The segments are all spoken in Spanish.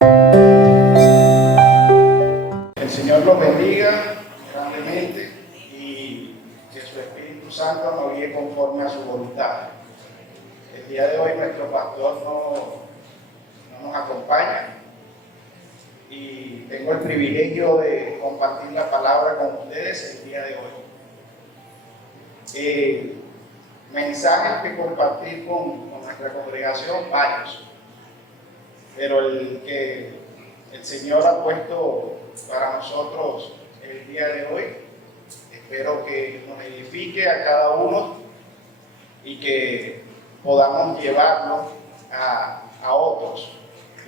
El Señor los bendiga grandemente y que su Espíritu Santo nos guíe conforme a su voluntad. El día de hoy nuestro pastor no nos acompaña y tengo el privilegio de compartir la palabra con ustedes el día de hoy. Mensajes que compartir con nuestra congregación, varios, pero el que el Señor ha puesto para nosotros el día de hoy, espero que nos edifique a cada uno y que podamos llevarlo a otros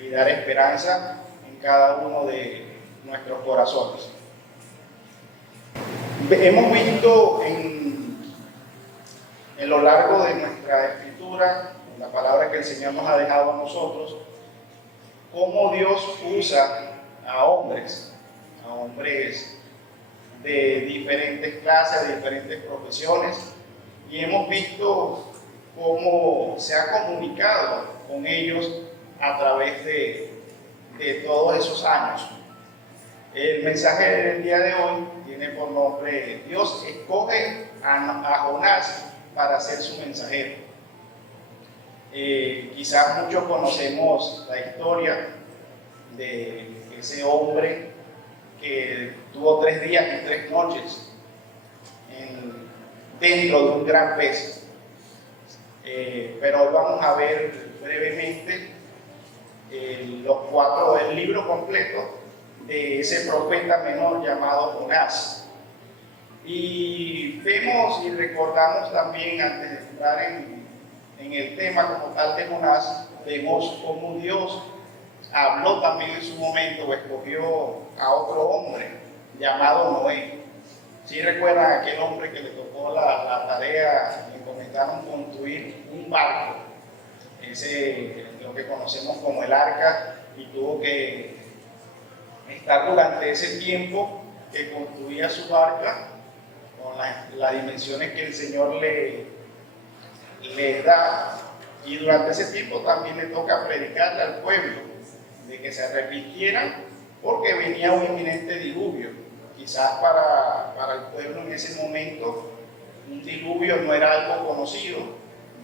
y dar esperanza en cada uno de nuestros corazones. Hemos visto en lo largo de nuestra escritura, la palabra que el Señor nos ha dejado a nosotros, cómo Dios usa a hombres de diferentes clases, de diferentes profesiones, y hemos visto cómo se ha comunicado con ellos a través de todos esos años. El mensaje del día de hoy tiene por nombre: Dios escoge a Jonás para ser su mensajero. Quizás muchos conocemos la historia de ese hombre que tuvo 3 días y 3 noches dentro de un gran pez. Pero hoy vamos a ver brevemente el libro completo de ese profeta menor llamado Jonás. Y vemos y recordamos también, antes de entrar en el tema como tal de Jonás, vemos cómo Dios habló también en su momento, escogió a otro hombre llamado Noé. ¿Sí recuerdan aquel hombre que le tocó la tarea, le encomendaron construir un barco, lo que conocemos como el arca, y tuvo que estar durante ese tiempo que construía su barca con las dimensiones que el Señor le da, y durante ese tiempo también le toca predicarle al pueblo de que se arrepintieran porque venía un inminente diluvio. Quizás para el pueblo en ese momento un diluvio no era algo conocido,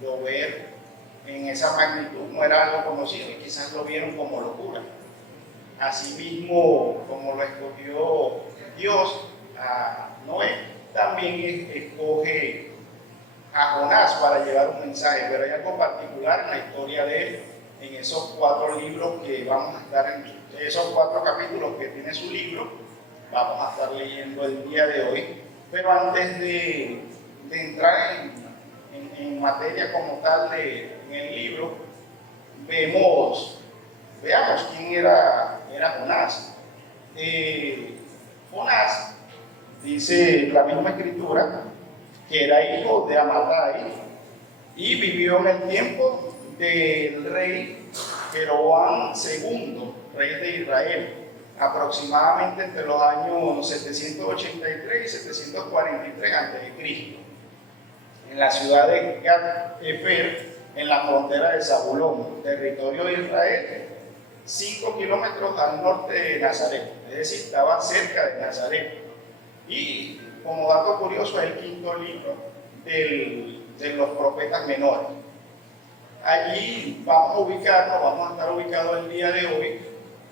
llover en esa magnitud no era algo conocido y quizás lo vieron como locura. Asimismo, como lo escogió Dios a Noé, también escoge a Jonás para llevar un mensaje, pero hay algo particular en la historia de él, en esos 4 libros que vamos a estar en esos 4 capítulos que tiene su libro, vamos a estar leyendo el día de hoy. Pero antes de entrar en materia como tal en el libro, veamos quién era Jonás. Jonás, dice la misma escritura, que era hijo de Amattai y vivió en el tiempo del rey Jeroboam II, rey de Israel, aproximadamente entre los años 783 y 743 a.C., en la ciudad de Gat-Hefer, en la frontera de Zabulón, territorio de Israel, 5 kilómetros al norte de Nazaret, es decir, estaba cerca de Nazaret. Y como dato curioso, es el 5.º libro de los profetas menores. Allí vamos a estar ubicados el día de hoy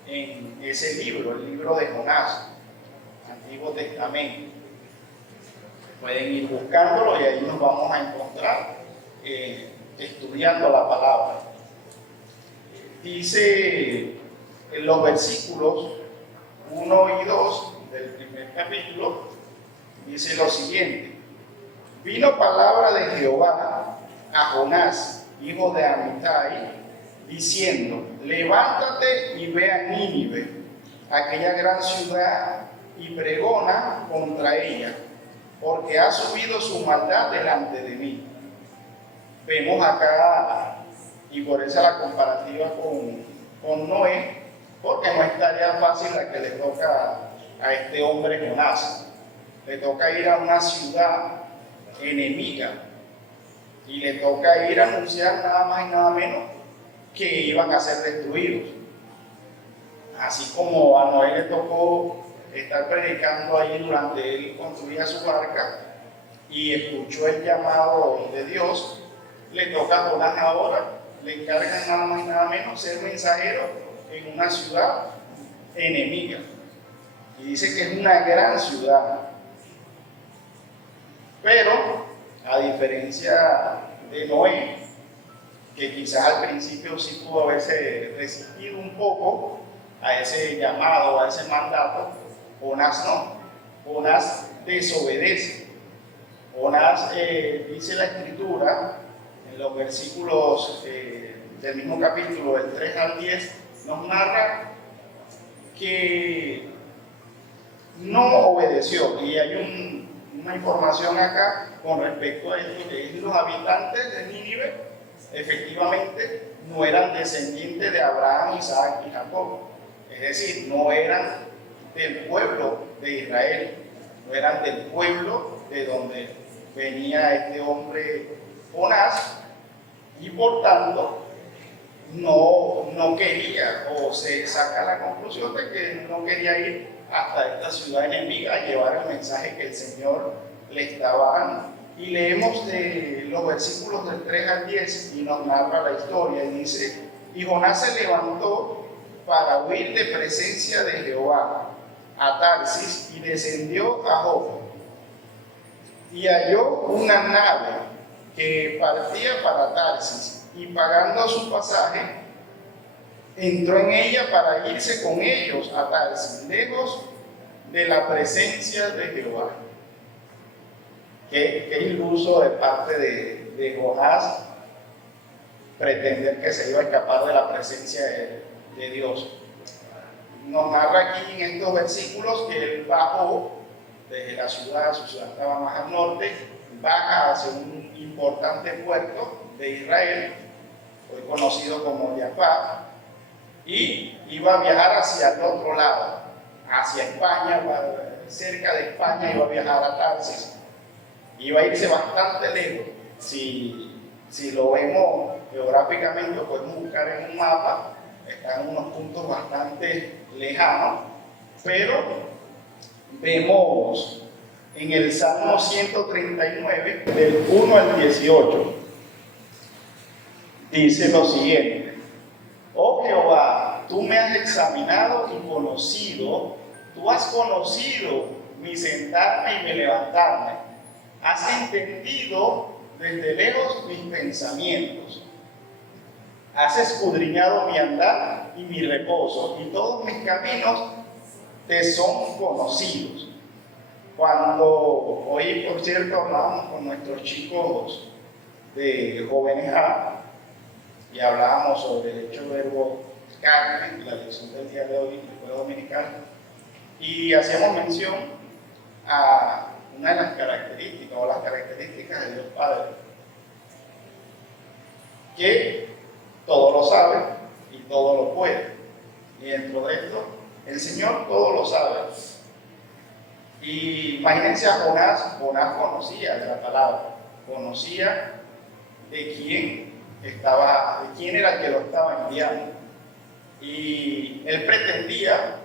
en ese libro, el libro de Jonás, Antiguo Testamento. Pueden ir buscándolo y ahí nos vamos a encontrar estudiando la palabra. Dice en los versículos 1 y 2 del primer capítulo, dice lo siguiente: vino palabra de Jehová a Jonás, hijo de Amittai, diciendo: levántate y ve a Nínive, aquella gran ciudad, y pregona contra ella, porque ha subido su maldad delante de mí. Vemos acá, y por eso la comparativa con Noé, porque no es tarea fácil la que le toca a este hombre Jonás. Le toca ir a una ciudad enemiga y le toca ir a anunciar nada más y nada menos que iban a ser destruidos. así como a Noé le tocó estar predicando ahí durante él construía su barca y escuchó el llamado de Dios, le toca a Jonás ahora, le encargan nada más y nada menos ser mensajero en una ciudad enemiga. Y dice que es una gran ciudad. Pero, a diferencia de Noé, que quizás al principio sí pudo haberse resistido un poco a ese llamado, a ese mandato, Jonás no. Jonás desobedece. Jonás, dice la Escritura, en los versículos del mismo capítulo, del 3 al 10, nos narra que no obedeció. Y hay una información acá con respecto a esto, que es los habitantes de Nínive, efectivamente, no eran descendientes de Abraham, Isaac y Jacob. Es decir, no eran del pueblo de Israel, no eran del pueblo de donde venía este hombre Jonás, y por tanto no quería, o se saca la conclusión de que no quería ir hasta esta ciudad enemiga a llevar el mensaje que el Señor le estaba dando. Y leemos de los versículos del 3 al 10 y nos narra la historia, y dice: y Jonás se levantó para huir de presencia de Jehová a Tarsis y descendió a Jope. Y halló una nave que partía para Tarsis, y pagando su pasaje, entró en ella para irse con ellos a Tarsis, lejos de la presencia de Jehová. Qué iluso de parte de Jonás pretender que se iba a escapar de la presencia de Dios. Nos narra aquí en estos versículos que él bajó desde la ciudad, su ciudad estaba más al norte, baja hacia un importante puerto de Israel, hoy conocido como Jaffa, y iba a viajar hacia el otro lado, hacia España, cerca de España, iba a viajar a Tarsis, iba a irse bastante lejos. Si lo vemos geográficamente, lo podemos buscar en un mapa, están en unos puntos bastante lejanos, pero vemos en el Salmo 139, del 1 al 18, dice lo siguiente: oh Jehová, tú me has examinado y conocido, tú has conocido mi sentarme y mi levantarme, has entendido desde lejos mis pensamientos, has escudriñado mi andar y mi reposo, y todos mis caminos te son conocidos. Cuando hoy, por cierto, hablábamos con nuestros chicos de Jóvenes A y hablábamos sobre el hecho verbo carne, la lección del día de hoy, el juego dominical, y hacíamos mención a una de las características o las características de Dios Padre, que todo lo sabe y todo lo puede. Y dentro de esto, el Señor todo lo sabe. Y imagínense a Jonás. Jonás conocía de la palabra, conocía de quién era el que lo estaba enviando. Y él pretendía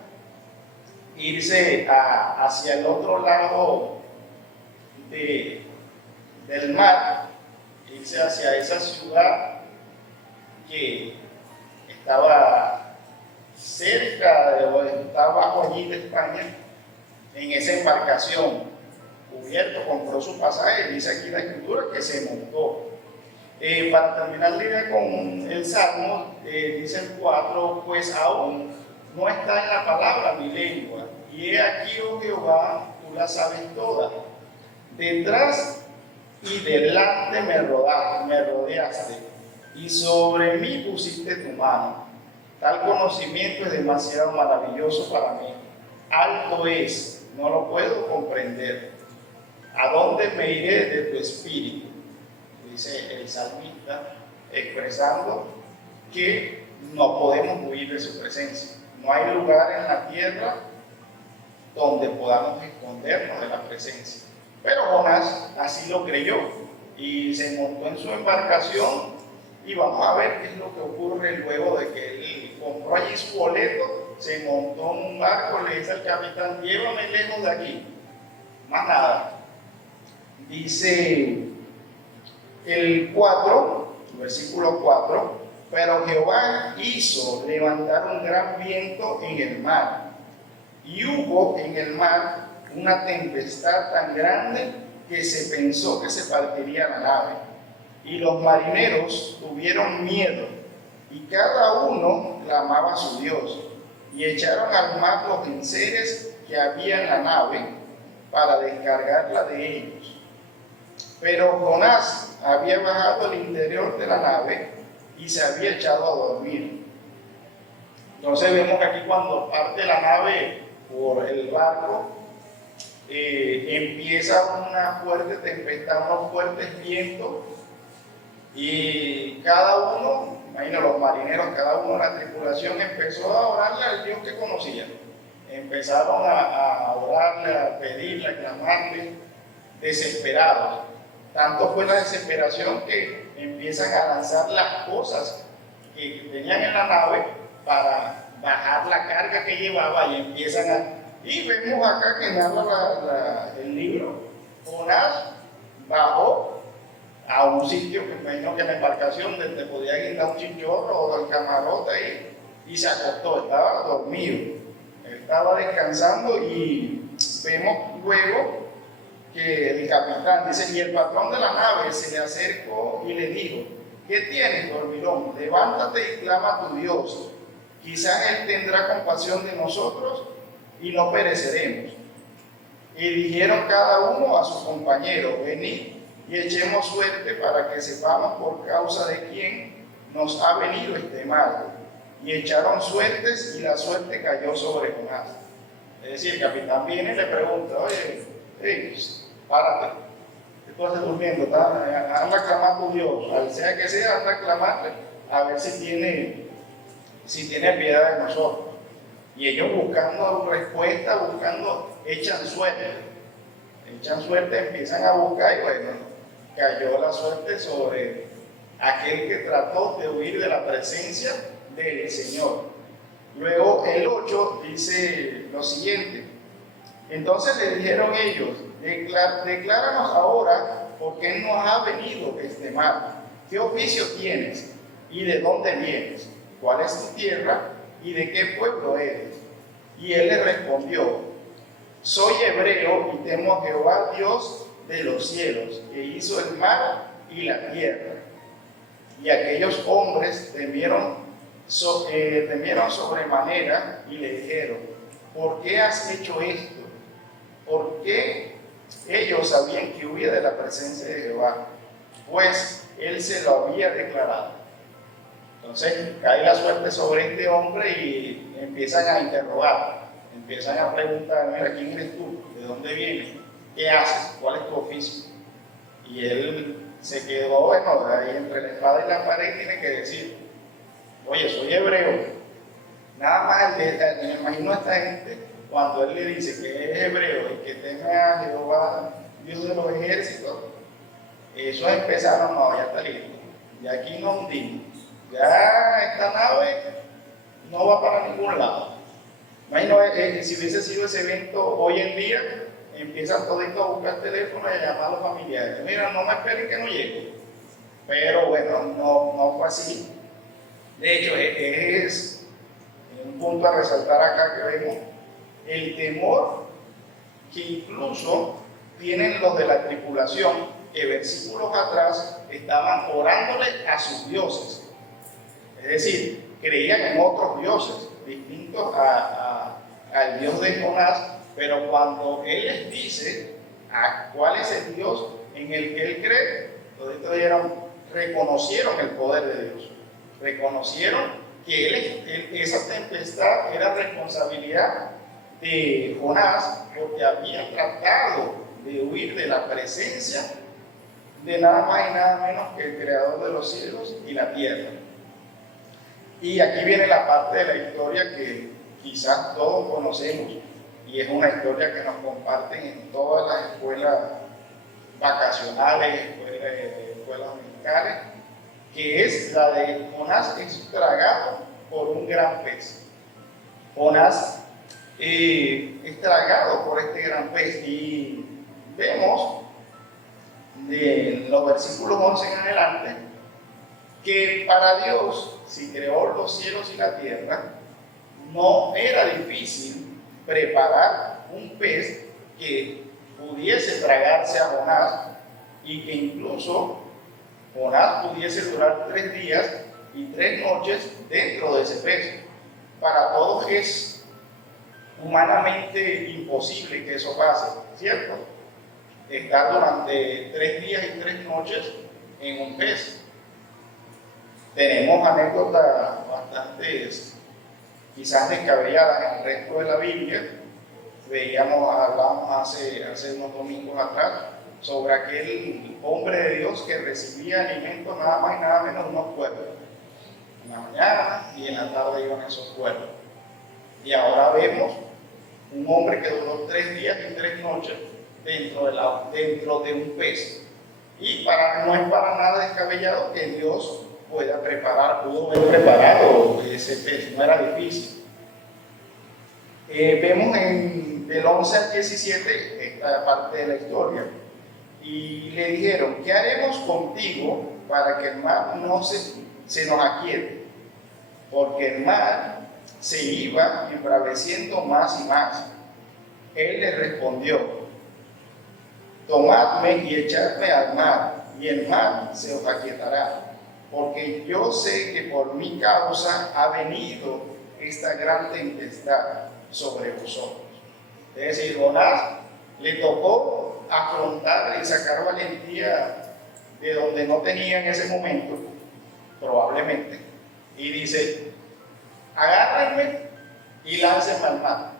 irse hacia el otro lado del mar, irse hacia esa ciudad que estaba cerca o estaba abajo allí de España. En esa embarcación, cubierto, compró su pasaje, dice aquí la Escritura que se montó. Para terminar la idea con el Salmo, dice el 4: pues aún no está en la palabra mi lengua, y he aquí, oh Jehová, tú la sabes toda. Detrás y delante me rodeaste, y sobre mí pusiste tu mano. Tal conocimiento es demasiado maravilloso para mí. Alto es, no lo puedo comprender. ¿A dónde me iré de tu espíritu? Dice el salmista, expresando que no podemos huir de su presencia. No hay lugar en la tierra donde podamos escondernos de la presencia. Pero Jonás así lo creyó y se montó en su embarcación, y vamos a ver qué es lo que ocurre luego de que él compró allí su boleto se montó en un barco, le dice al capitán, llévame lejos de aquí, más nada. Dice el 4, versículo 4, pero Jehová hizo levantar un gran viento en el mar, y hubo en el mar una tempestad tan grande que se pensó que se partiría la nave. Y los marineros tuvieron miedo, y cada uno clamaba a su Dios, y echaron al mar los enseres que había en la nave para descargarla de ellos. Pero Jonás había bajado al interior de la nave y se había echado a dormir. Entonces vemos que aquí cuando parte la nave por el barco, empieza una fuerte tempestad, unos fuertes vientos, y cada uno, imagino los marineros, cada uno de la tripulación empezó a orarle al Dios que conocían. Empezaron a orarle, a pedirle, a clamarle, desesperados. Tanto fue la desesperación que empiezan a lanzar las cosas que tenían en la nave para bajar la carga que llevaba, y empiezan a... Y vemos acá que narra el libro, Jonás bajó a un sitio que me imagino que en la embarcación donde podía guindar un chinchorro o el camarote, y se acostó, estaba dormido, estaba descansando, y vemos luego que el capitán dice, y el patrón de la nave se le acercó y le dijo, ¿qué tienes, dormilón? Levántate y clama a tu Dios, quizás Él tendrá compasión de nosotros y no pereceremos. Y dijeron cada uno a su compañero, venid y echemos suerte para que sepamos por causa de quién nos ha venido este mal. Y echaron suertes, y la suerte cayó sobre Jonás. Es decir, el capitán viene y le pregunta, oye, hey, párate, ¿qué tú haces durmiendo? Anda a clamar a tu Dios, al sea que sea, anda a clamarle, a ver si tiene piedad de nosotros. Y ellos buscando respuesta, echan suerte, empiezan a buscar, y bueno, cayó la suerte sobre aquel que trató de huir de la presencia del Señor. Luego el 8 dice lo siguiente, entonces le dijeron ellos, decláranos ahora por qué nos ha venido este mal, qué oficio tienes y de dónde vienes, cuál es tu tierra y de qué pueblo eres. Y él le respondió, soy hebreo y temo a Jehová Dios de los cielos, que hizo el mar y la tierra. Y aquellos hombres temieron sobremanera y le dijeron, ¿por qué has hecho esto? Porque ellos sabían que huía de la presencia de Jehová, pues él se lo había declarado. Entonces cae la suerte sobre este hombre y empiezan a interrogar, empiezan a preguntar, mira, ¿quién eres tú? ¿De dónde vienes? ¿Qué haces? ¿Cuál es tu oficio? Y él se quedó, bueno, ahí entre la espada y la pared, tiene que decir, oye, soy hebreo. Nada más, me imagino a esta gente, cuando él le dice que es hebreo y que teme a Jehová, Dios de los ejércitos, eso empezaron, no, ya está listo, y aquí nos hundimos, ya esta nave no va para ningún lado. Imagino, si hubiese sido ese evento hoy en día, empiezan toditos a buscar teléfono y a llamar a los familiares. Mira, no me esperen que no llegue. Pero bueno, no fue así. De hecho, es un punto a resaltar acá que vemos el temor que incluso tienen los de la tripulación, que versículos atrás estaban orándole a sus dioses. Es decir, creían en otros dioses distintos al Dios de Jonás, pero cuando él les dice a cuál es el Dios en el que él cree, todos reconocieron el poder de Dios, reconocieron que esa tempestad era responsabilidad de Jonás, porque había tratado de huir de la presencia de nada más y nada menos que el creador de los cielos y la tierra. Y aquí viene la parte de la historia que quizás todos conocemos, y es una historia que nos comparten en todas las escuelas vacacionales, escuelas dominicales, que es la de Jonás es tragado por un gran pez. Jonás es tragado por este gran pez. Y vemos de los versículos 11 en adelante que para Dios, si creó los cielos y la tierra, no era difícil preparar un pez que pudiese tragarse a Jonás y que incluso Jonás pudiese durar 3 días y 3 noches dentro de ese pez. Para todos es humanamente imposible que eso pase, ¿cierto? Estar durante 3 días y 3 noches en un pez. Tenemos anécdotas bastantes, quizás descabelladas en el resto de la Biblia. Hablamos hace unos domingos atrás sobre aquel hombre de Dios que recibía alimentos nada más y nada menos de unos cuervos. En la mañana y en la tarde iban esos cuervos. Y ahora vemos un hombre que duró 3 días y 3 noches dentro de un pez. Y no es para nada descabellado que Dios pudo haber preparado ese pez, no era difícil. Vemos del 11 al 17 esta parte de la historia. Y le dijeron: ¿qué haremos contigo para que el mar no se nos aquiete? Porque el mar se iba embraveciendo más y más. Él le respondió: tomadme y echadme al mar, y el mar se os aquietará, porque yo sé que por mi causa ha venido esta gran tempestad sobre vosotros. Es decir, Jonás le tocó afrontar y sacar valentía de donde no tenía en ese momento, probablemente, y dice: agárrenme y láncenme al mar.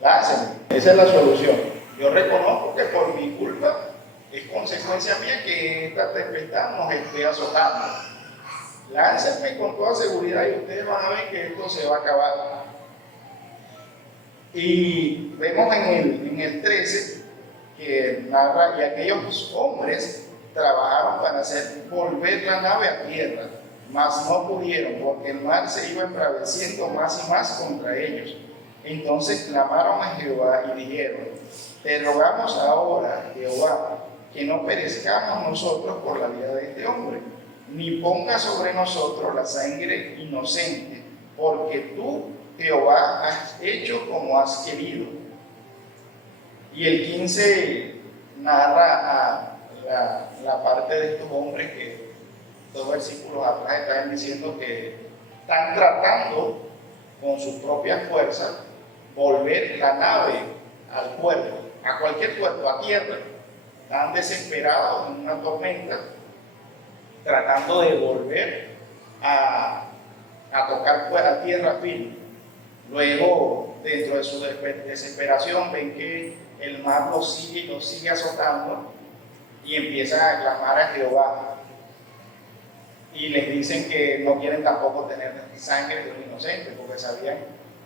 Láncenme, esa es la solución. Yo reconozco que por mi culpa es consecuencia mía que esta tempestad nos esté azotando. Láncenme con toda seguridad y ustedes van a ver que esto se va a acabar. Y vemos en el 13 que narra: y aquellos hombres trabajaron para hacer volver la nave a tierra, mas no pudieron, porque el mar se iba embraveciendo más y más contra ellos. Entonces clamaron a Jehová y dijeron: te rogamos ahora, Jehová, que no perezcamos nosotros por la vida de este hombre, ni ponga sobre nosotros la sangre inocente, porque tú, Jehová, has hecho como has querido. Y el 15 narra la parte de estos hombres que 2 versículos atrás están diciendo que están tratando con sus propias fuerzas volver la nave al puerto, a cualquier puerto, a tierra. Están desesperados en una tormenta, tratando de volver a tocar a tierra firme. Luego, dentro de su desesperación, ven que el mar los sigue azotando y empiezan a clamar a Jehová. Y les dicen que no quieren tampoco tener sangre de un inocente, porque sabían,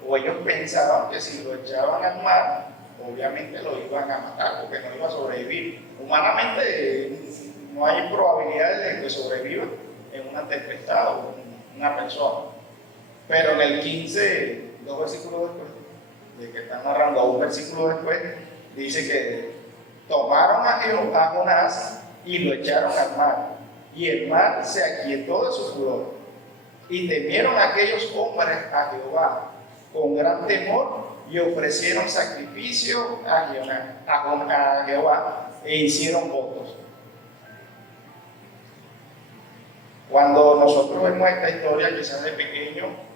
o ellos pensaban que si lo echaban al mar, obviamente lo iban a matar, porque no iba a sobrevivir. Humanamente no hay probabilidades de que sobreviva en una tempestad o una persona. Pero en el 15, 2 versículos después, de que están narrando, un versículo después, dice que tomaron a Jonás y lo echaron al mar, y el mar se aquietó de su furor, y temieron aquellos hombres a Jehová con gran temor, y ofrecieron sacrificio a Jehová e hicieron votos. Cuando nosotros vemos esta historia, quizás de pequeño,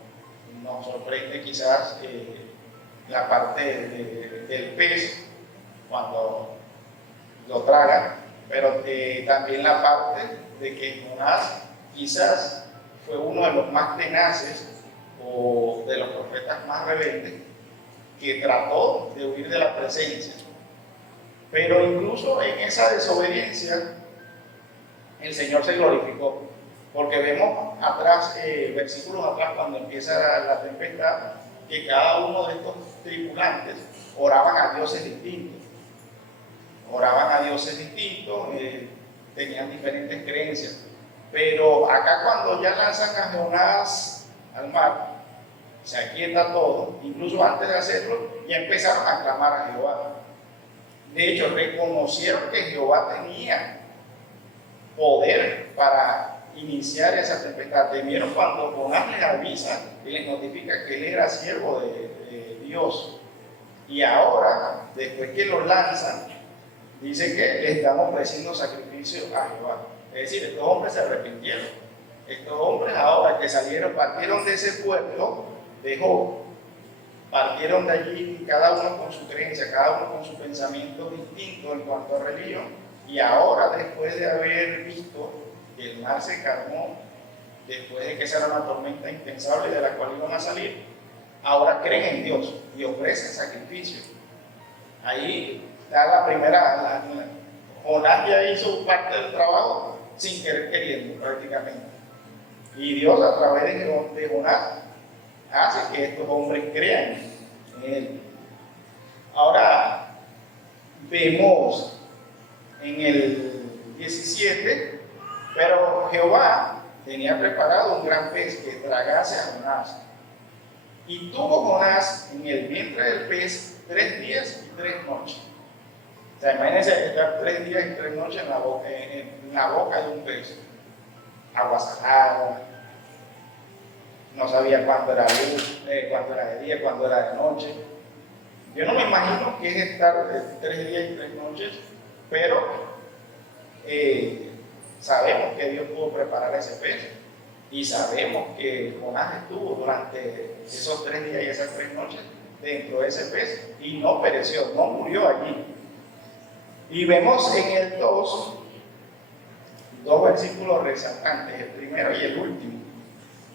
nos sorprende quizás la parte del pez cuando lo tragan, pero también la parte de que Jonás quizás fue uno de los más tenaces o de los profetas más rebeldes que trató de huir de la presencia. Pero incluso en esa desobediencia el Señor se glorificó, porque vemos atrás, versículos atrás, cuando empieza la tempestad, que cada uno de estos tripulantes oraban a dioses distintos. Tenían diferentes creencias. Pero acá, cuando ya lanzan a Jonás al mar, se aquieta todo, incluso antes de hacerlo, ya empezaron a clamar a Jehová. De hecho, reconocieron que Jehová tenía poder para iniciar esa tempestad. Temieron cuando Jonás les avisa y les notifica que él era siervo de Dios. Y ahora, después que lo lanzan, dice que le están ofreciendo sacrificio a Jehová. Es decir, estos hombres se arrepintieron. Estos hombres ahora que salieron, partieron de ese pueblo de Job, partieron de allí cada uno con su creencia, cada uno con su pensamiento distinto en cuanto a religión, y ahora después de haber visto que el mar se calmó, después de que esa era una tormenta impensable de la cual iban a salir, ahora creen en Dios y ofrecen sacrificio. Ahí está la primera, Jonás ya hizo parte del trabajo sin querer queriendo prácticamente, y Dios a través de Jonás hace que estos hombres crean en él. Ahora vemos en el 17, pero Jehová tenía preparado un gran pez que tragase a Jonás. Y tuvo Jonás en el vientre del pez 3 días y 3 noches. O sea, imagínense estar 3 días y 3 noches en la boca de un pez. Agua salada. No sabía cuándo era luz, cuándo era de día, cuándo era de noche. Yo no me imagino qué es estar 3 días y 3 noches, pero sabemos que Dios pudo preparar ese pez. Y sabemos que Jonás estuvo durante esos 3 días y esas 3 noches dentro de ese pez y no pereció, no murió allí. Y vemos en el 2 versículos resaltantes, el primero y el último.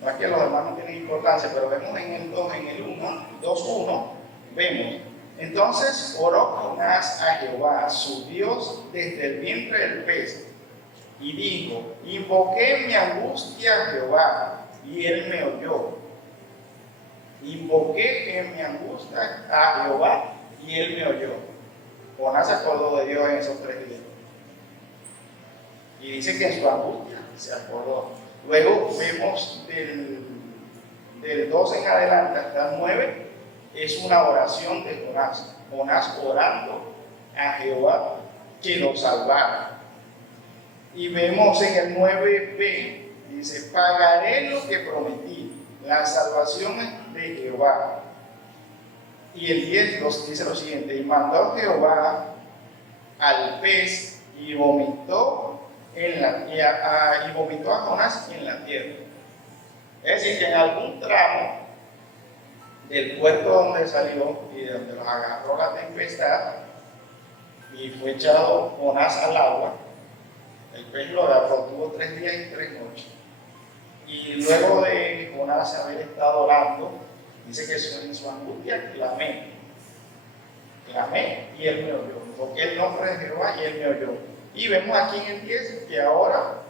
No es que los demás no tienen importancia, pero vemos en el 2, en el 2:1, vemos: entonces oró Jonás a Jehová, su Dios, desde el vientre del pez, y dijo: invoqué mi angustia a Jehová, y él me oyó. Invoqué en mi angustia a Jehová, y él me oyó. Jonás se acordó de Dios en esos 3 días. Y dice que en su angustia se acordó. Luego vemos del 2 en adelante hasta el 9, es una oración de Jonás. Jonás orando a Jehová que lo salvara. Y vemos en el 9b, dice: pagaré lo que prometí, la salvación es de Jehová. Y el 10 dice lo siguiente: y mandó Jehová al pez y vomitó a Jonás en la tierra. Es decir, que en algún tramo del puerto donde salió y de donde los agarró la tempestad y fue echado Jonás al agua, el pez lo agarró, tuvo 3 días y 3 noches. Y luego de Jonás haber estado orando, dice que en su angustia clamé y él me oyó. Porque el nombre de Jehová y él me oyó. Y vemos aquí en el 10 que ahora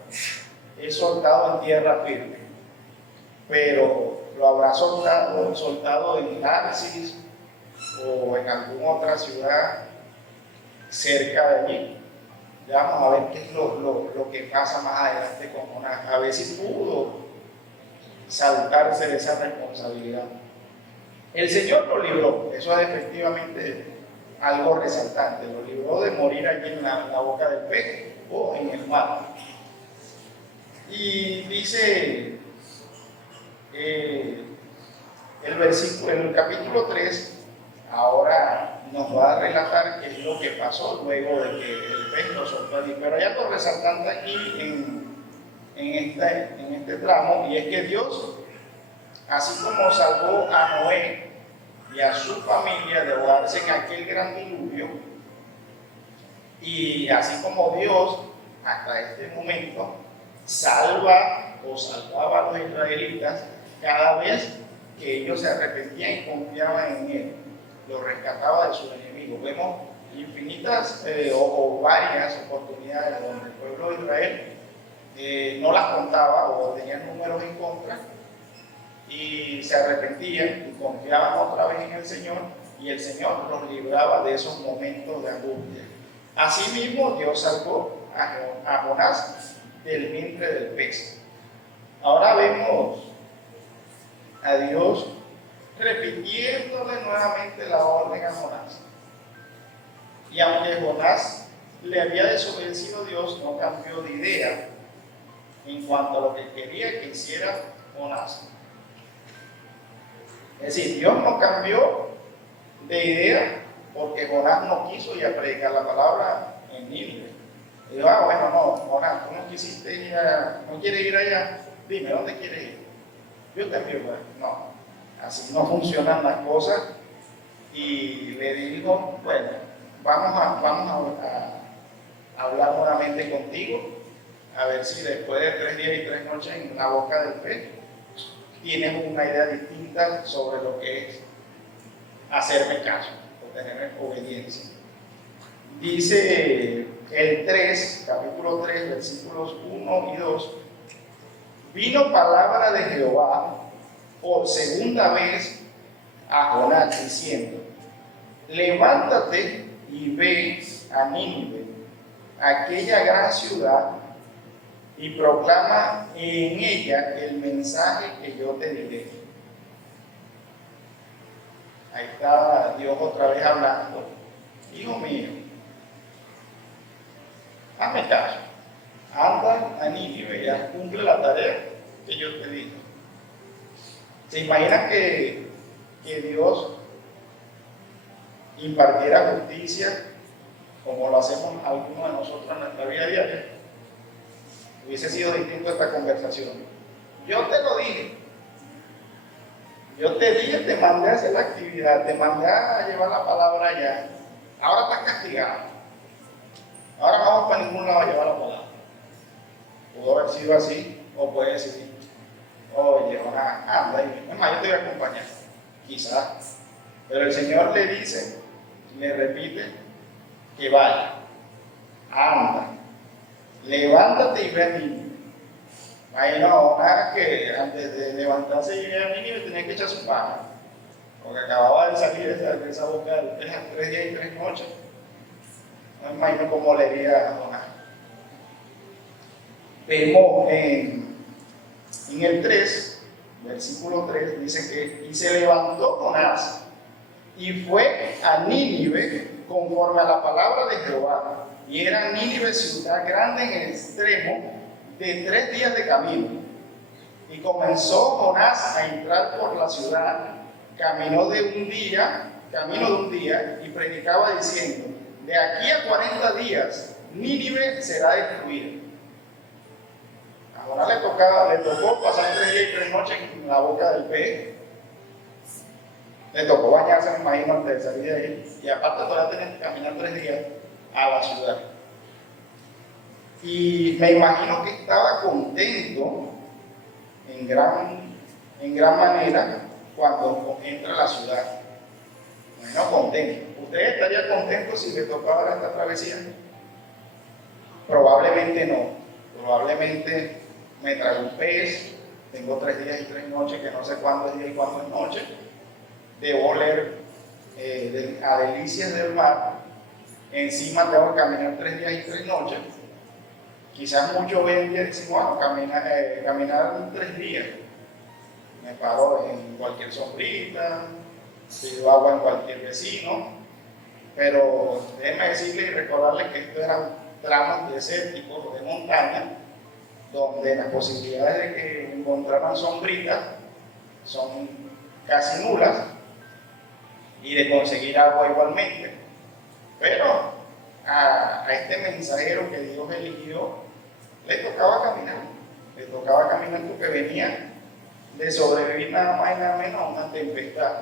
es soltado en tierra firme. Pero lo habrá soltado en Tarsis o en alguna otra ciudad cerca de allí. Ya vamos a ver qué es lo que pasa más adelante con Jonás. A ver si pudo saltarse de esa responsabilidad. El Señor lo libró, eso es efectivamente algo resaltante, lo libró de morir allí en la boca del pez o en el mar. Y dice el capítulo 3, ahora nos va a relatar qué es lo que pasó luego de que el pez lo soltó allí. Pero hay algo resaltante aquí en este tramo, y es que Dios, así como salvó a Noé y a su familia de ahogarse en aquel gran diluvio, y así como Dios hasta este momento salva o salvaba a los israelitas cada vez que ellos se arrepentían y confiaban en Él, los rescataba de sus enemigos. Vemos infinitas o varias oportunidades donde el pueblo de Israel no las contaba o tenían números en contra y se arrepentían y confiaban otra vez en el Señor, y el Señor los libraba de esos momentos de angustia. Asimismo, Dios salvó a Jonás del vientre del pez. Ahora vemos a Dios repitiéndole nuevamente la orden a Jonás. Y aunque Jonás le había desobedecido a Dios, no cambió de idea en cuanto a lo que quería que hiciera Jonás. Es decir, Dios no cambió de idea porque Jonás no quiso ir a predicar la palabra en Nínive. Y dijo, bueno, no, Jonás, tú no quisiste ir no quieres ir allá, dime, ¿dónde quieres ir? Yo te envío, bueno, no, así no funcionan las cosas. Y le dijo, bueno, vamos a hablar nuevamente contigo, a ver si después de 3 días y 3 noches en la boca del pez, tienes una idea distinta sobre lo que es hacerme caso, o tener obediencia. Dice el 3, capítulo 3, versículos 1 y 2, vino palabra de Jehová por segunda vez a Jonás diciendo, levántate y ve a Nínive, aquella gran ciudad, y proclama en ella el mensaje que yo te diré. Ahí está Dios otra vez hablando. Hijo mío, hazme caso, anda a Nínive, ya cumple la tarea que yo te dije. ¿Se imaginan que Dios impartiera justicia como lo hacemos algunos de nosotros en nuestra vida diaria? Hubiese sido distinto esta conversación. Yo te lo dije, yo te dije, te mandé a hacer la actividad, te mandé a llevar la palabra allá, ahora estás castigado, ahora no vamos para ningún lado a llevar la palabra. Pudo haber sido así, o puede decir, oye, Jonás, anda, es más, yo te voy a acompañar, quizás, pero el Señor le dice, le repite, que vaya, anda, levántate y ve a Nínive. Imagino ahora que antes de levantarse y ir a Nínive tenía que echar su paja, porque acababa de salir de esa boca de 3 días y 3 noches. No me imagino cómo le diría a Jonás. Vemos en el 3, versículo 3, dice que y se levantó Jonás y fue a Nínive conforme a la palabra de Jehová. Y era Nínive ciudad grande en el extremo de 3 días de camino. Y comenzó Jonás a entrar por la ciudad, camino de un día, y predicaba diciendo, de aquí a 40 días Nínive será destruida. A Jonás le tocó pasar 3 días y 3 noches en la boca del pez. Le tocó bañarse, me imagino, antes de salir de ahí. Y aparte todavía tenía que caminar 3 días a la ciudad. Y me imagino que estaba contento en gran manera cuando entra a la ciudad. Bueno, contento. ¿Usted estaría contento si le tocaba esta travesía? Probablemente no. Probablemente me trago un pez, tengo 3 días y 3 noches, que no sé cuándo es día y cuándo es noche. Debo oler a delicias del mar. Encima tengo que caminar 3 días y 3 noches. Quizás muchos hoy en día dicen, bueno, caminar 3 días. Me paro en cualquier sombrita, pido agua en cualquier vecino, pero déjenme decirles y recordarles que estos eran tramos desérticos de montaña, donde las posibilidades de que encontraran sombritas son casi nulas, y de conseguir agua igualmente. Pero a este mensajero que Dios eligió le tocaba caminar porque venía de sobrevivir nada más y nada menos a una tempestad,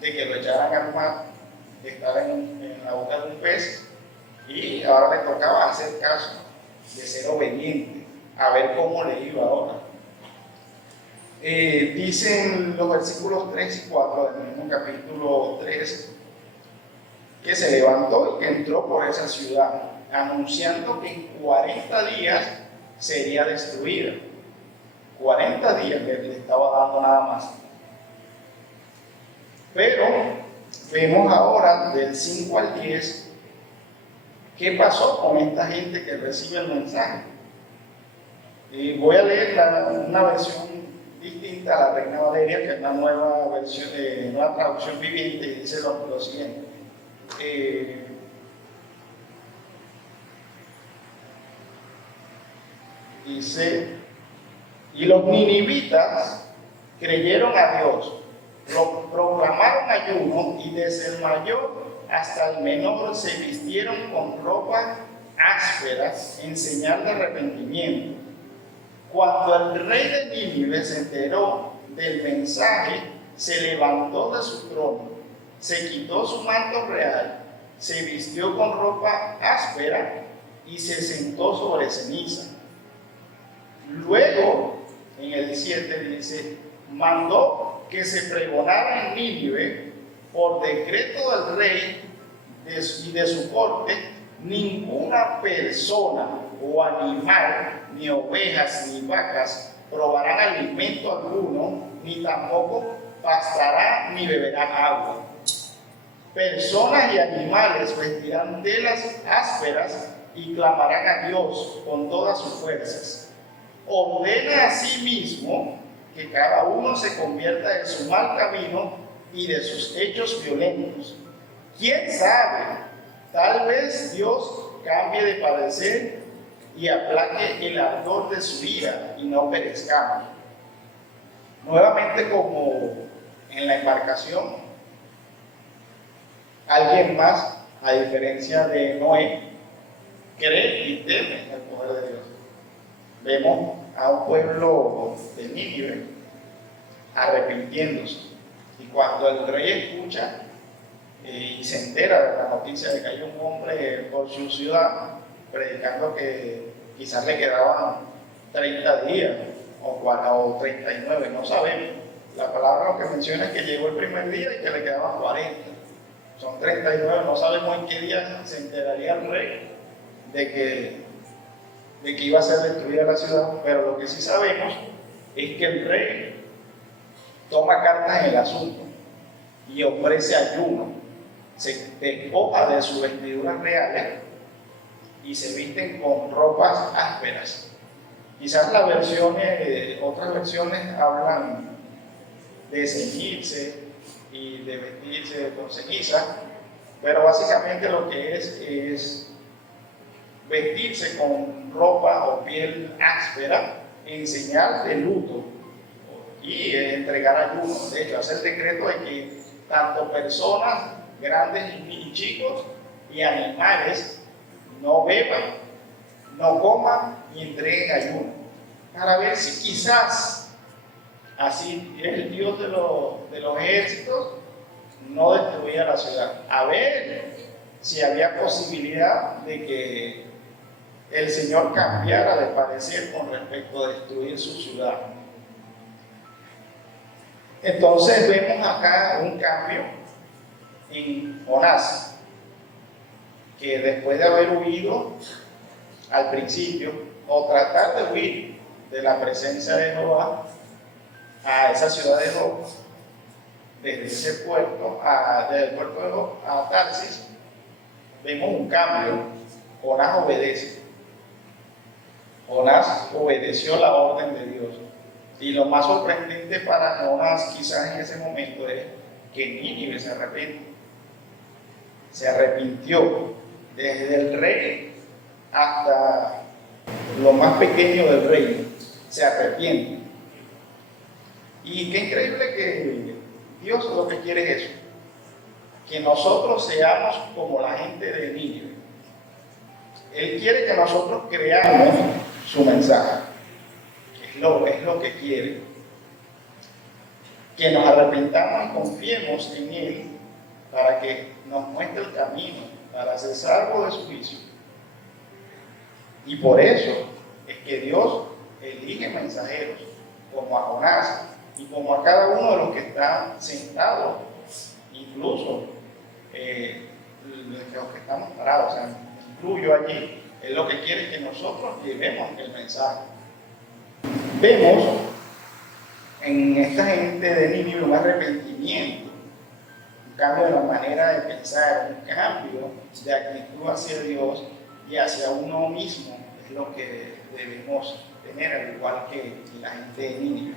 de que lo echaran al mar, de estar en la boca de un pez, y ahora le tocaba hacer caso, de ser obediente, a ver cómo le iba ahora. Dicen los versículos 3 y 4 del mismo capítulo 3 que se levantó y que entró por esa ciudad, anunciando que en 40 días sería destruida. 40 días le estaba dando nada más. Pero vemos ahora del 5 al 10 qué pasó con esta gente que recibe el mensaje. Voy a leer una versión distinta a la Reina Valeria, que es una nueva versión, nueva traducción viviente, y dice lo siguiente. Dice, y los ninivitas creyeron a Dios, proclamaron ayuno, y desde el mayor hasta el menor se vistieron con ropas ásperas en señal de arrepentimiento. Cuando el rey de Nínive se enteró del mensaje, se levantó de su trono, se quitó su manto real, se vistió con ropa áspera y se sentó sobre ceniza. Luego, en el 7 dice, mandó que se pregonara en Nínive por decreto del rey y de su corte, ninguna persona o animal, ni ovejas ni vacas, probarán alimento alguno, ni tampoco pastará ni beberán agua. Personas y animales vestirán telas ásperas y clamarán a Dios con todas sus fuerzas. Ordena a sí mismo que cada uno se convierta de su mal camino y de sus hechos violentos. ¿Quién sabe? Tal vez Dios cambie de parecer y aplaque el ardor de su ira y no perezcamos. Nuevamente, como en la embarcación, alguien más, a diferencia de Noé, cree y teme el poder de Dios. Vemos a un pueblo de Nínive arrepintiéndose, y cuando el rey escucha y se entera de la noticia de que hay un hombre por su ciudad predicando que quizás le quedaban 30 días o 39, no sabemos. La palabra lo que menciona es que llegó el primer día y que le quedaban 40. Son 39, no sabemos en qué día se enteraría el rey de que iba a ser destruida la ciudad, pero lo que sí sabemos es que el rey toma cartas en el asunto y ofrece ayuno. Se despoja de sus vestiduras reales y se visten con ropas ásperas. Quizás las versiones, otras versiones hablan de ceñirse y de vestirse con ceniza, pero básicamente lo que es vestirse con ropa o piel áspera en señal de luto y entregar ayuno. De hecho, hace el decreto de que tanto personas grandes y chicos y animales no beban, no coman y entreguen ayuno, para ver si quizás, así es el Dios de los ejércitos, no destruía la ciudad, a ver si había posibilidad de que el Señor cambiara de parecer con respecto a destruir su ciudad. Entonces vemos acá un cambio en Jonás, que después de haber huido al principio, o tratar de huir de la presencia de Jehová a esa ciudad de Job, desde ese puerto, desde el puerto de Job a Tarsis, vemos un cambio. Jonás obedece. Jonás obedeció la orden de Dios. Y lo más sorprendente para Jonás quizás en ese momento es que Nínive se arrepiente. Se arrepintió desde el rey hasta lo más pequeño del reino. Se arrepiente. Y qué increíble que Dios lo que quiere es eso, que nosotros seamos como la gente de Nínive. Él quiere que nosotros creamos su mensaje. Es lo que quiere. Que nos arrepintamos y confiemos en Él para que nos muestre el camino, para ser salvos de su juicio. Y por eso es que Dios elige mensajeros, como a Jonás y como a cada uno de los que están sentados, incluso los que estamos parados, o sea, incluyo allí. Él lo que quiere es que nosotros llevemos el mensaje. Vemos en esta gente de Nínive un arrepentimiento, un cambio de la manera de pensar, un cambio de actitud hacia Dios y hacia uno mismo. Es lo que debemos tener, al igual que la gente de Nínive.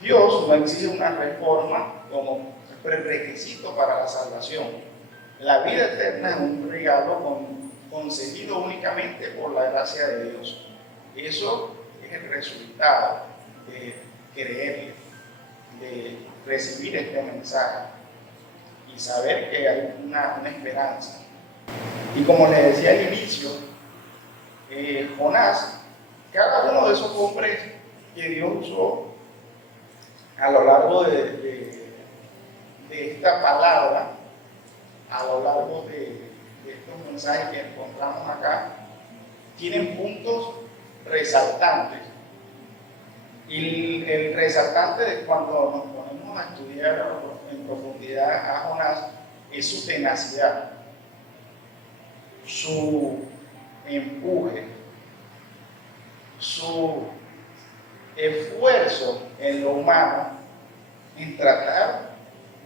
Dios no exige una reforma como prerequisito para la salvación. La vida eterna es un regalo concedido únicamente por la gracia de Dios. Eso es el resultado de creerle, de recibir este mensaje y saber que hay una esperanza. Y como les decía al inicio, Jonás, cada uno de esos hombres que Dios usó a lo largo de esta palabra, a lo largo de estos mensajes que encontramos acá, tienen puntos resaltantes. Y el resaltante de cuando nos ponemos a estudiar en profundidad a Jonás es su tenacidad, su empuje, su esfuerzo en lo humano en tratar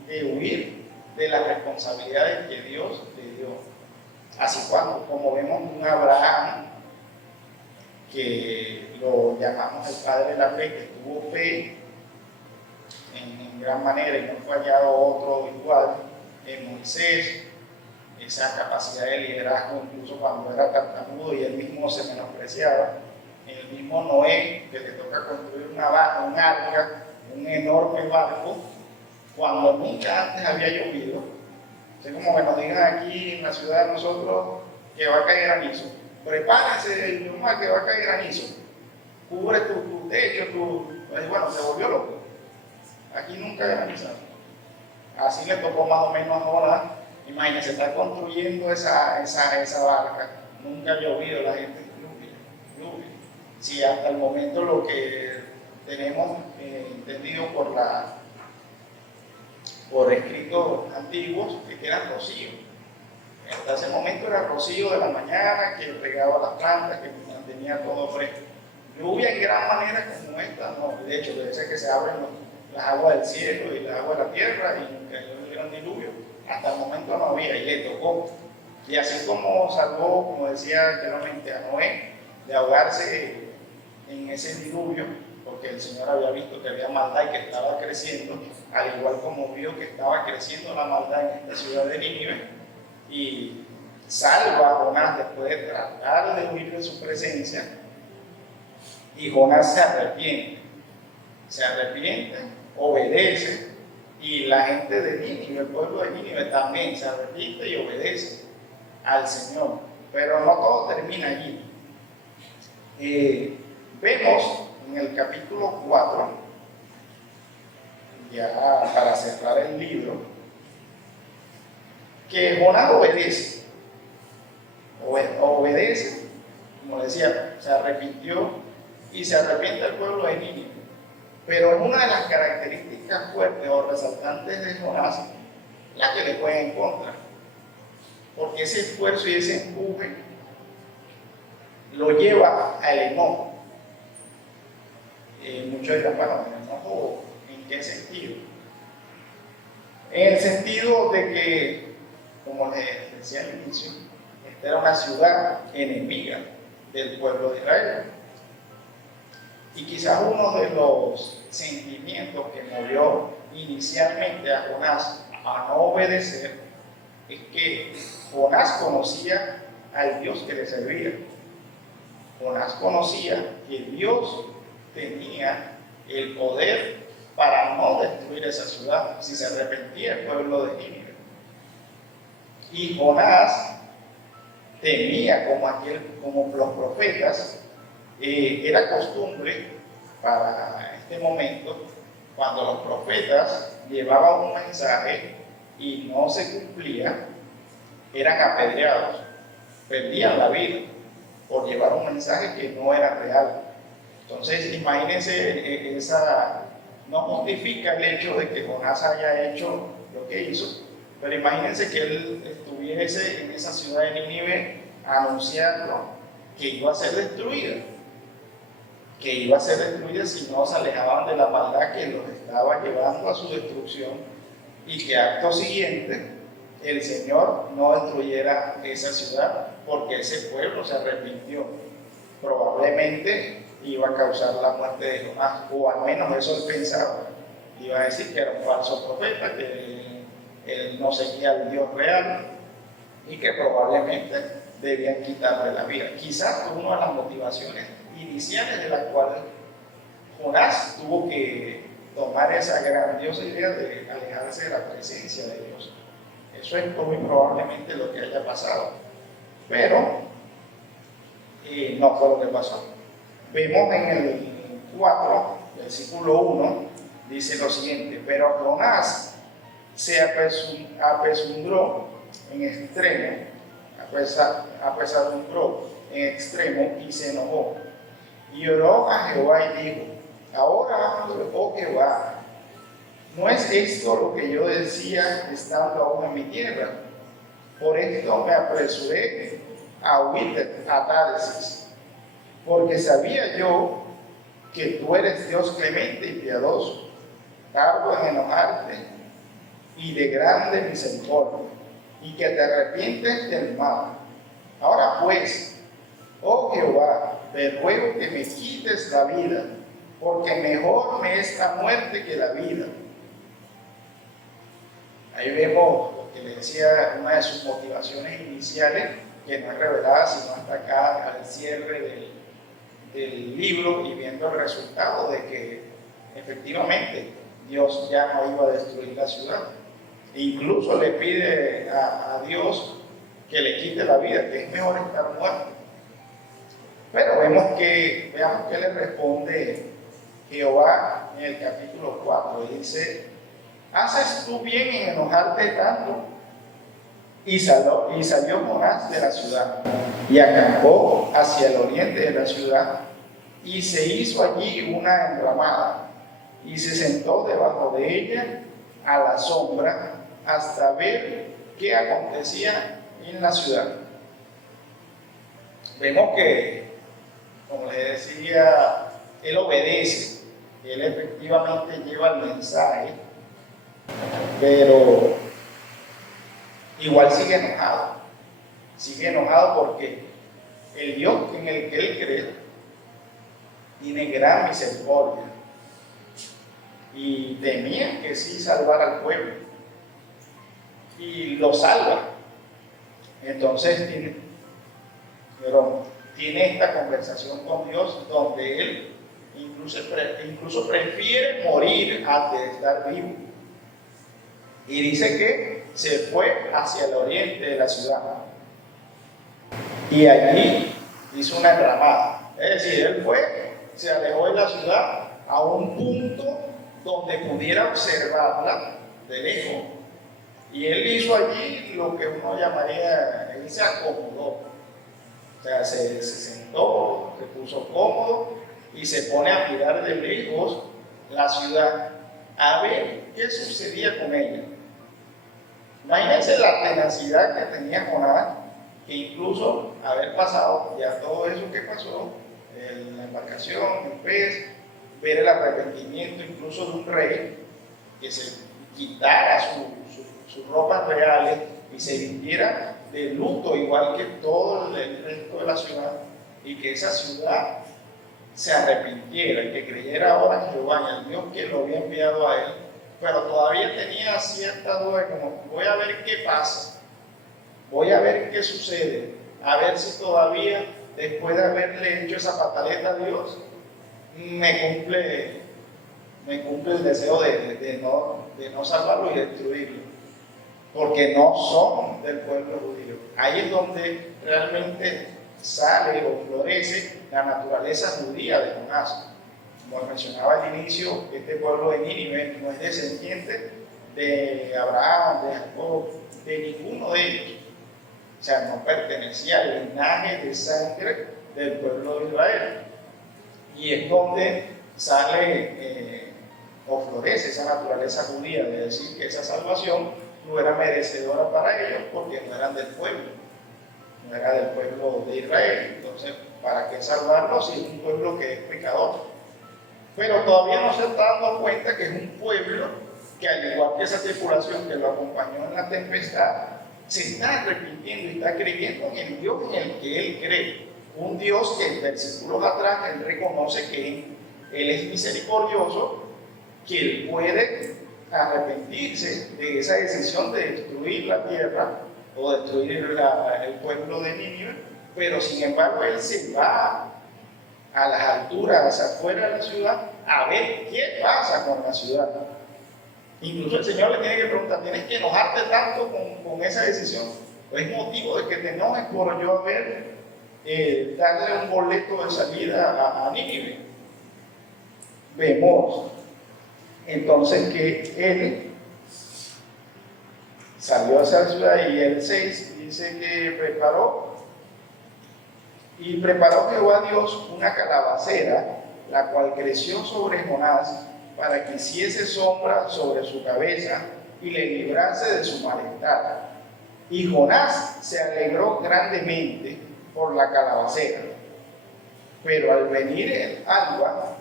de huir de las responsabilidades que Dios le dio. Así como vemos un Abraham, que lo llamamos el padre de la fe, que tuvo fe en gran manera y no fue hallado otro igual, en Moisés, esa capacidad de liderazgo incluso cuando era tartamudo y él mismo se menospreciaba, el mismo Noé, que le toca construir un arca, un enorme barco, cuando nunca antes había llovido. Es como que nos digan aquí en la ciudad de nosotros que va a caer granizo. Prepárense, Yuma, que va a caer granizo. Cubre tu techo, bueno, se volvió loco. Aquí nunca granizado. Así le tocó más o menos ahora. Imagínense, está construyendo esa barca. Nunca ha llovido, la gente lluvia. Si hasta el momento lo que tenemos entendido por escritos antiguos, que era rocío. Hasta ese momento era rocío de la mañana, que regaba las plantas, que mantenía todo fresco. Lluvia en gran manera como esta, no. De hecho, debe ser que se abren las aguas del cielo y las aguas de la tierra y cayó el gran diluvio. Hasta el momento no había y le tocó. Y así como salvó, como decía anteriormente, a Noé de ahogarse en ese diluvio, porque el Señor había visto que había maldad y que estaba creciendo, al igual como vio que estaba creciendo la maldad en esta ciudad de Nínive, y salva a Jonás después de tratar de huir de su presencia, y Jonás se arrepiente, obedece, y la gente de Nínive, el pueblo de Nínive también se arrepiente y obedece al Señor. Pero no todo termina allí. Vemos en el capítulo 4, ya para cerrar el libro, que Jonás obedece, como decía, se arrepintió y se arrepiente el pueblo de Nínive. Pero una de las características fuertes o resaltantes de Jonás, la que le fue en contra, porque ese esfuerzo y ese empuje lo lleva al enojo. Muchos dirán, bueno, ¿el enojo en qué sentido? En el sentido de que, como les decía al inicio, esta era una ciudad enemiga del pueblo de Israel. Y quizás uno de los sentimientos que movió inicialmente a Jonás a no obedecer es que Jonás conocía al Dios que le servía. Jonás conocía que Dios tenía el poder para no destruir esa ciudad si se arrepentía el pueblo de Nínive. Y Jonás temía, como los profetas, era costumbre para este momento, cuando los profetas llevaban un mensaje y no se cumplía, eran apedreados, perdían la vida por llevar un mensaje que no era real. Entonces, imagínense, no justifica el hecho de que Jonás haya hecho lo que hizo, pero imagínense que él estuviese en esa ciudad de Nínive anunciando que iba a ser destruida, si no se alejaban de la maldad que los estaba llevando a su destrucción, y que acto siguiente el Señor no destruyera esa ciudad porque ese pueblo se arrepintió. Probablemente iba a causar la muerte de Jonás, o al menos eso él pensaba. Iba a decir que era un falso profeta, que él no seguía al Dios real y que probablemente debían quitarle la vida. Quizás fue una de las motivaciones iniciales de la cual Jonás tuvo que tomar esa grandiosa idea de alejarse de la presencia de Dios. Eso es muy probablemente lo que haya pasado. Pero no fue lo que pasó. Vemos en el 4, versículo 1, dice lo siguiente: pero Jonás se apesadumbró en extremo, apesadumbró en extremo y se enojó. Y oró a Jehová y dijo: ahora, oh Jehová, ¿no es esto lo que yo decía estando aún en mi tierra? Por esto me apresuré a huir a Tarsis, porque sabía yo que tú eres Dios clemente y piadoso, tardo en enojarte y de grande misericordia, y que te arrepientes del mal. Ahora pues, oh Jehová, te ruego que me quites la vida, porque mejor me es la muerte que la vida. Ahí vemos lo que le decía, una de sus motivaciones iniciales, que no es revelada sino hasta acá al cierre del libro, y viendo el resultado de que efectivamente Dios ya no iba a destruir la ciudad. E incluso le pide a Dios que le quite la vida, que es mejor estar muerto. Pero veamos que le responde Jehová en el capítulo 4. Dice: ¿haces tú bien en enojarte tanto? Y salió Jonás de la ciudad y acampó hacia el oriente de la ciudad, y se hizo allí una enramada y se sentó debajo de ella a la sombra hasta ver qué acontecía en la ciudad. Vemos que, como les decía, él obedece, él efectivamente lleva el mensaje, pero igual sigue enojado porque el Dios en el que él cree tiene gran misericordia y temía que sí salvara al pueblo y lo salva. Entonces tiene esta conversación con Dios donde él incluso prefiere morir antes de estar vivo, y dice que se fue hacia el oriente de la ciudad y allí hizo una enramada. Es decir, él se alejó de la ciudad a un punto donde pudiera observarla de lejos, y él hizo allí lo que uno llamaría, él se acomodó, o sea, se sentó, se puso cómodo y se pone a mirar de lejos la ciudad a ver qué sucedía con ella. Imagínense la tenacidad que tenía Jonás, que incluso haber pasado ya todo eso que pasó, la embarcación, el pez, ver el arrepentimiento incluso de un rey, que se quitara sus ropas reales y se vistiera de luto igual que todo el resto de la ciudad, y que esa ciudad se arrepintiera y que creyera ahora en Jehová, en el Dios que lo había enviado a él. Pero todavía tenía cierta duda, como voy a ver qué pasa, voy a ver qué sucede, a ver si todavía, después de haberle hecho esa pataleta a Dios, me cumple el deseo de no salvarlo y destruirlo, porque no son del pueblo judío. Ahí es donde realmente sale o florece la naturaleza judía de Jonás. Como mencionaba al inicio, este pueblo de Nínive no es descendiente de Abraham, de Jacob, de ninguno de ellos. O sea, no pertenecía al linaje de sangre del pueblo de Israel. Y es donde sale o florece esa naturaleza judía de decir que esa salvación no era merecedora para ellos porque no eran del pueblo, no era del pueblo de Israel. Entonces, ¿para qué salvarlos si es un pueblo que es pecador? Pero todavía no se está dando cuenta que es un pueblo que, al igual que esa tripulación que lo acompañó en la tempestad, se está arrepintiendo y está creyendo en el Dios en el que él cree. un Dios que en versículos atrás él reconoce que él es misericordioso, que él puede arrepentirse de esa decisión de destruir la tierra o destruir el pueblo de Nínive, pero sin embargo él se va a las alturas, afuera de la ciudad, a ver qué pasa con la ciudad. Incluso el Señor le tiene que preguntar, ¿tienes que enojarte tanto con esa decisión? ¿O es motivo de que te enojes por yo darle un boleto de salida a Nínive? Vemos entonces que él salió a esa ciudad y el 6 dice que preparó Jehová Dios una calabacera, la cual creció sobre Jonás para que hiciese sombra sobre su cabeza y le librase de su malestar. Y Jonás se alegró grandemente por la calabacera. Pero al venir el alba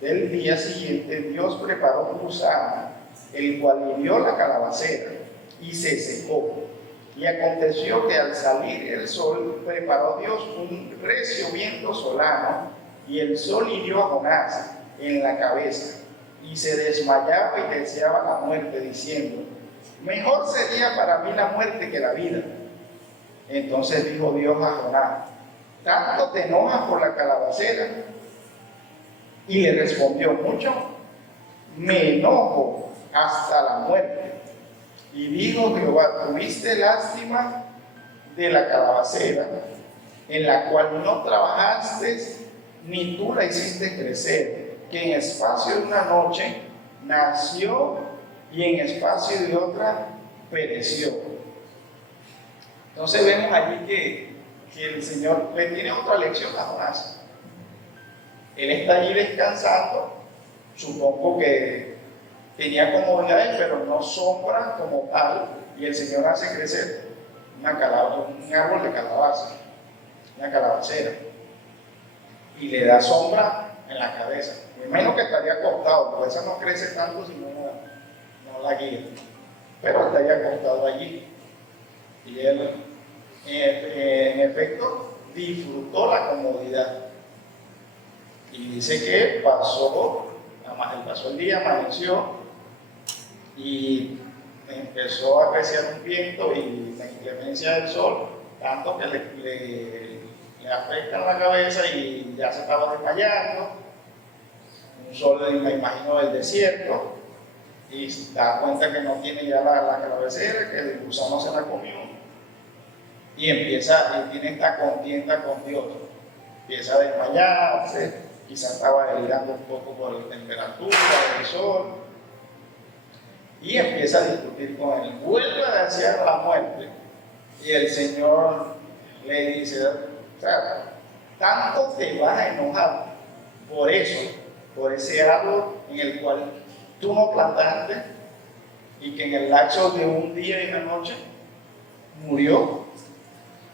del día siguiente, Dios preparó un gusano, el cual hirió la calabacera y se secó. Y aconteció que al salir el sol, preparó Dios un recio viento solano, y el sol hirió a Jonás en la cabeza, y se desmayaba y deseaba la muerte, diciendo: mejor sería para mí la muerte que la vida. Entonces dijo Dios a Jonás: ¿tanto te enojas por la calabacera? Y le respondió: mucho me enojo hasta la muerte. Y dijo Jehová: tuviste lástima de la calabacera, en la cual no trabajaste, ni tú la hiciste crecer, que en espacio de una noche nació y en espacio de otra pereció. Entonces vemos allí que el Señor le tiene otra lección a Jonás. Él está allí descansando, supongo que tenía comodidades, pero no sombra como tal, y el Señor hace crecer un árbol de calabaza, una calabacera, y le da sombra en la cabeza. Me imagino que estaría acostado, porque esa no crece tanto si no la guía, pero estaría acostado allí. Y él, en efecto, disfrutó la comodidad. Y dice que pasó el día, amaneció, y empezó a apreciar un viento y la inclemencia del sol, tanto que le afecta en la cabeza y ya se estaba desmayando. Un sol, me imagino, del desierto, y se da cuenta que no tiene ya la cabecera, que el gusano se la comió, y tiene esta contienda con Dios. Empieza a desmayarse, quizás estaba delirando un poco por la temperatura del sol, y empieza a discutir con él. Vuelve a desear la muerte, y el Señor le dice: o sea, tanto te vas a enojar por eso, por ese árbol en el cual tú no plantaste y que en el lapso de un día y una noche murió. O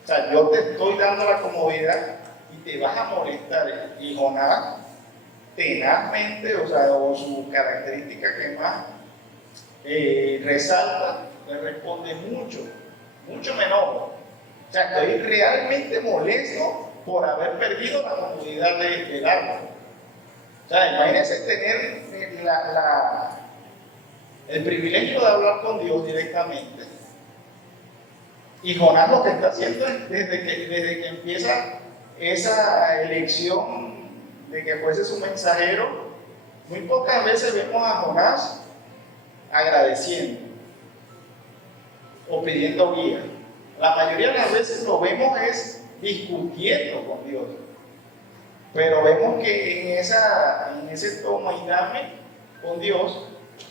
sea, yo te estoy dando la comodidad y te vas a molestar. Y Jonás, tenazmente, o su característica que más resalta, le responde: mucho me enojo. O sea, estoy realmente molesto por haber perdido la comodidad del árbol. O sea, imagínense tener el privilegio de hablar con Dios directamente. Y Jonás lo que está haciendo es, desde que empieza esa elección de que fuese su mensajero, muy pocas veces vemos a Jonás agradeciendo o pidiendo guía. La mayoría de las veces lo vemos es discutiendo con Dios. Pero vemos que en ese toma y dame con Dios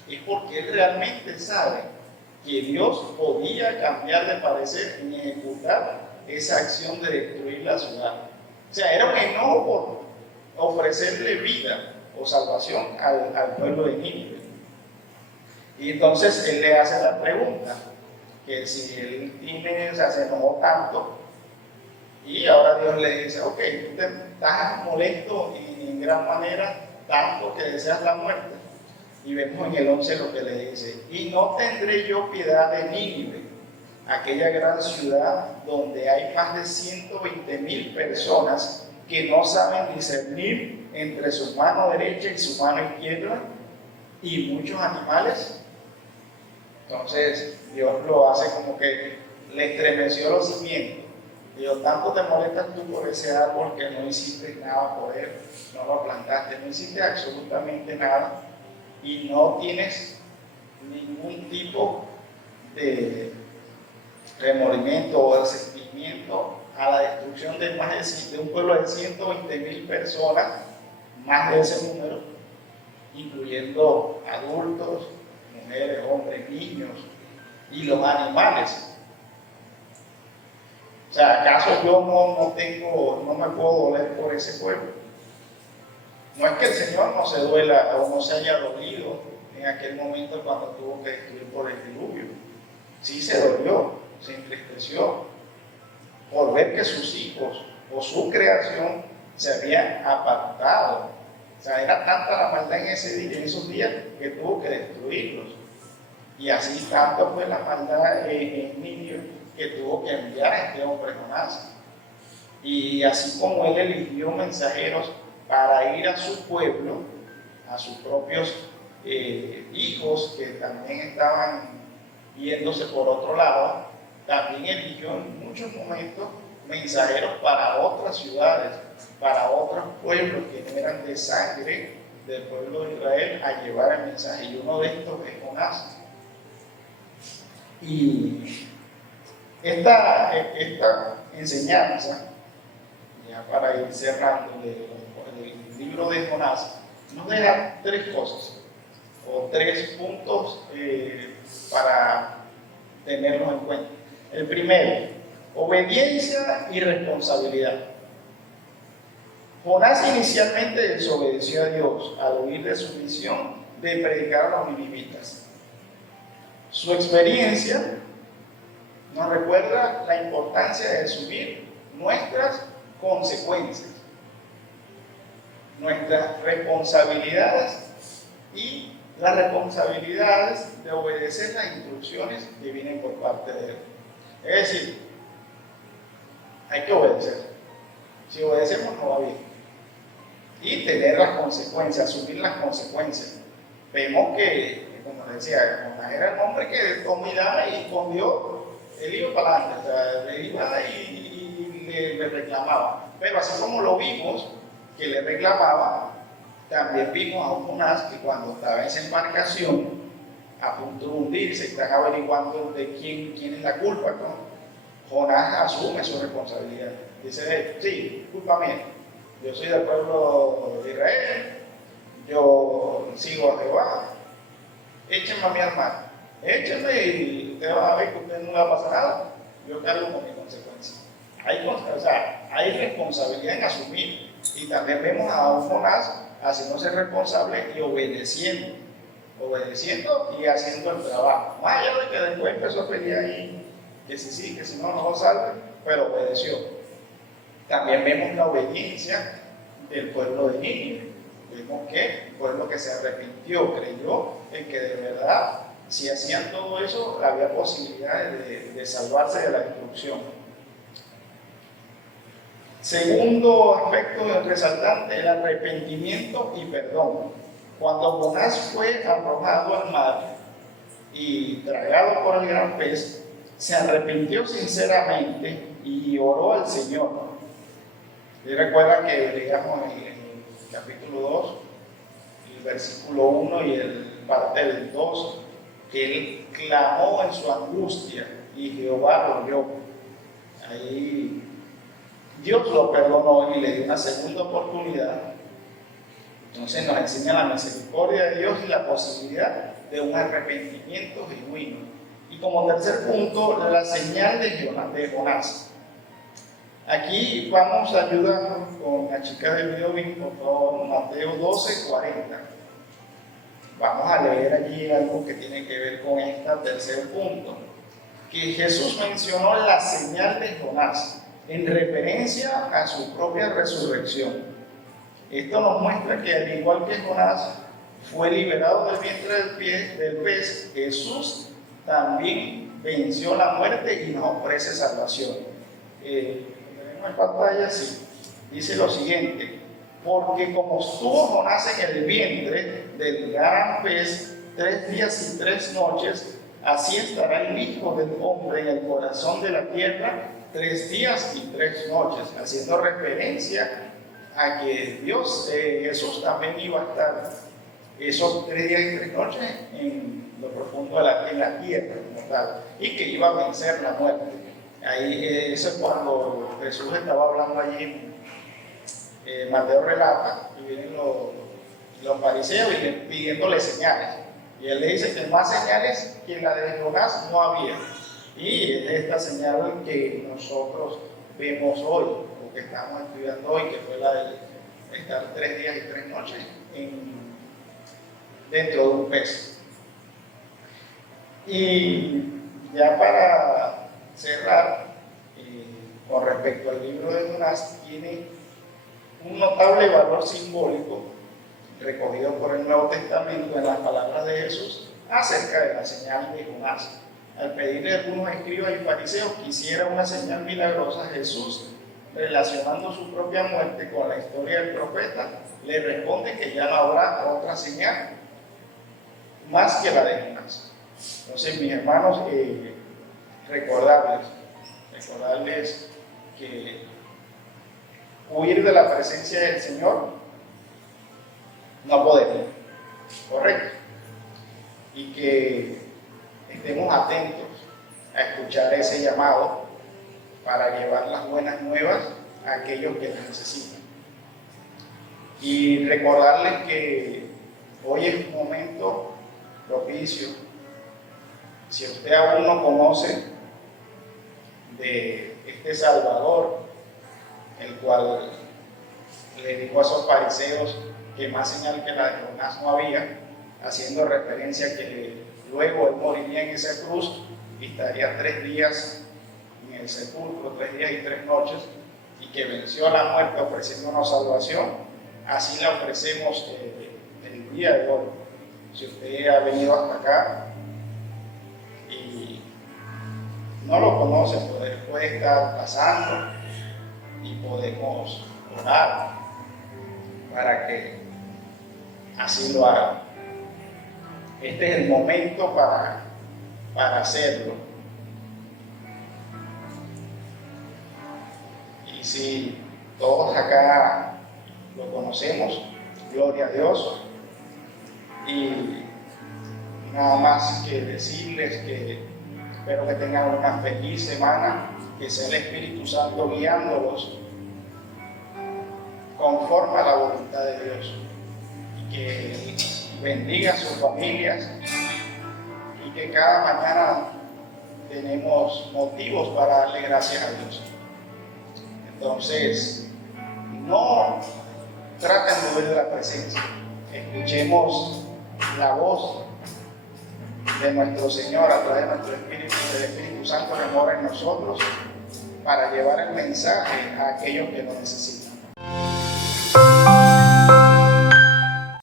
es porque él realmente sabe que Dios podía cambiar de parecer y ejecutar esa acción de destruir la ciudad. O sea, era un enojo por ofrecerle vida o salvación al pueblo de Nínive. Y entonces él le hace la pregunta, que si él se enojó tanto, y ahora Dios le dice: ok, tú te estás molesto en gran manera, tanto que deseas la muerte. Y vemos en el 11 lo que le dice: y no tendré yo piedad de Nínive, aquella gran ciudad donde hay más de 120,000 personas que no saben discernir entre su mano derecha y su mano izquierda, y muchos animales. Entonces Dios lo hace como que le estremeció los cimientos. Dios, tanto te molestas tú por ese árbol que no hiciste nada por él, no lo plantaste, no hiciste absolutamente nada y no tienes ningún tipo de remordimiento o de sentimiento a la destrucción de un pueblo de 120,000 personas, más de ese número, incluyendo adultos, mujeres, hombres, niños y los animales. O sea, ¿acaso yo no me puedo doler por ese pueblo? No es que el Señor no se duela o no se haya dolido en aquel momento cuando tuvo que destruir por el diluvio. Sí se dolió, se entristeció por ver que sus hijos o su creación se habían apartado. O sea, era tanta la maldad en esos días que tuvo que destruirlos. Y así tanto fue la maldad en Nínive que tuvo que enviar a este hombre Jonás. Y así como él eligió mensajeros para ir a su pueblo, a sus propios hijos que también estaban yéndose por otro lado, también eligió en muchos momentos mensajeros para otras ciudades, para otros pueblos que no eran de sangre del pueblo de Israel, a llevar el mensaje. Y uno de estos es Jonás. Y esta enseñanza, ya para ir cerrando el libro de Jonás, nos deja tres cosas o tres puntos para tenerlos en cuenta. El primero, obediencia y responsabilidad. Jonás inicialmente desobedeció a Dios al huir de su misión de predicar a los ninivitas. Su experiencia nos recuerda la importancia de asumir nuestras consecuencias, nuestras responsabilidades y las responsabilidades de obedecer las instrucciones que vienen por parte de Él. Es decir, hay que obedecer. Si obedecemos no va bien. Y tener las consecuencias, asumir las consecuencias. Vemos que, como decía, Jonás era el hombre que dominaba y con Dios él iba para adelante, o sea, le iba y le reclamaba. Pero así como lo vimos, que le reclamaba, también vimos a un Jonás que cuando estaba en esa embarcación, a punto de hundirse, están averiguando de quién es la culpa, ¿no? Jonás asume su responsabilidad. Dice, sí, culpa mía. Yo soy del pueblo de Israel, yo sigo a Jehová, échenme a mi hermano, échenme y usted va a ver que a usted no le va a pasar nada, yo cargo con mi consecuencia. Hay responsabilidad en asumir, y también vemos a un Jonás haciéndose responsable y obedeciendo y haciendo el trabajo. Más allá de que después empezó a pelear ahí, que si que si no, no lo salve, pero obedeció. También vemos la obediencia del pueblo de Nínive. Vemos que el pueblo que se arrepintió, creyó en que de verdad, si hacían todo eso, había posibilidades de salvarse de la destrucción. Segundo aspecto resaltante, el arrepentimiento y perdón. Cuando Jonás fue arrojado al mar y tragado por el gran pez, se arrepintió sinceramente y oró al Señor. Y recuerda que leíamos en el capítulo 2, el versículo 1 y el parte del 2, que él clamó en su angustia y Jehová lo oyó. Ahí Dios lo perdonó y le dio una segunda oportunidad. Entonces nos enseña la misericordia de Dios y la posibilidad de un arrepentimiento genuino. Y como tercer punto, la señal de Jonás. Aquí vamos a ayudarnos con la chica del video, por favor, Mateo 12:40. Vamos a leer allí algo que tiene que ver con este tercer punto. Que Jesús mencionó la señal de Jonás en referencia a su propia resurrección. Esto nos muestra que al igual que Jonás fue liberado del vientre del pez, Jesús también venció la muerte y nos ofrece salvación. Tenemos en pantalla, sí, dice lo siguiente: porque como estuvo Jonás en el vientre del gran pez 3 días y 3 noches, así estará el Hijo del Hombre en el corazón de la tierra 3 días y 3 noches, haciendo referencia a que Jesús también iba a estar esos 3 días y 3 noches en lo profundo de la tierra como tal, y que iba a vencer la muerte. Ahí, eso es cuando Jesús estaba hablando allí. Mateo relata y vienen los fariseos pidiéndole señales, y él le dice que más señales que la de Jonás no había, y es esta señal que nosotros vemos hoy, o que estamos estudiando hoy, que fue la de estar 3 días y 3 noches dentro de un pez. Y ya para cerrar, con respecto al libro de Jonás, tiene un notable valor simbólico recogido por el Nuevo Testamento en las palabras de Jesús acerca de la señal de Jonás. Al pedirle a algunos escribas y fariseos que hiciera una señal milagrosa, Jesús, relacionando su propia muerte con la historia del profeta, le responde que ya no habrá otra señal más que la de Jonás. Entonces, mis hermanos, recordarles que huir de la presencia del Señor no podemos, ¿correcto? Y que estemos atentos a escuchar ese llamado para llevar las buenas nuevas a aquellos que las necesitan. Y recordarles que hoy es un momento propicio. Si usted aún no conoce de este Salvador, el cual le dijo a esos fariseos que más señal que la de Jonás no había, haciendo referencia a que luego él moriría en esa cruz y estaría 3 días en el sepulcro, 3 días y 3 noches, y que venció a la muerte ofreciéndonos salvación. Así la ofrecemos el día de hoy. Si usted ha venido hasta acá y no lo conoce, puede estar pasando y podemos orar para que así lo haga. Este es el momento para hacerlo. Y si todos acá lo conocemos, gloria a Dios. Y nada más que decirles que espero que tengan una feliz semana, que sea el Espíritu Santo guiándolos conforme a la voluntad de Dios, y que bendiga a sus familias, y que cada mañana tenemos motivos para darle gracias a Dios. Entonces, no traten de huir de la presencia, escuchemos la voz de nuestro Señor a través de nuestro Espíritu, del Espíritu Santo que mora en nosotros, para llevar el mensaje a aquellos que lo necesitan.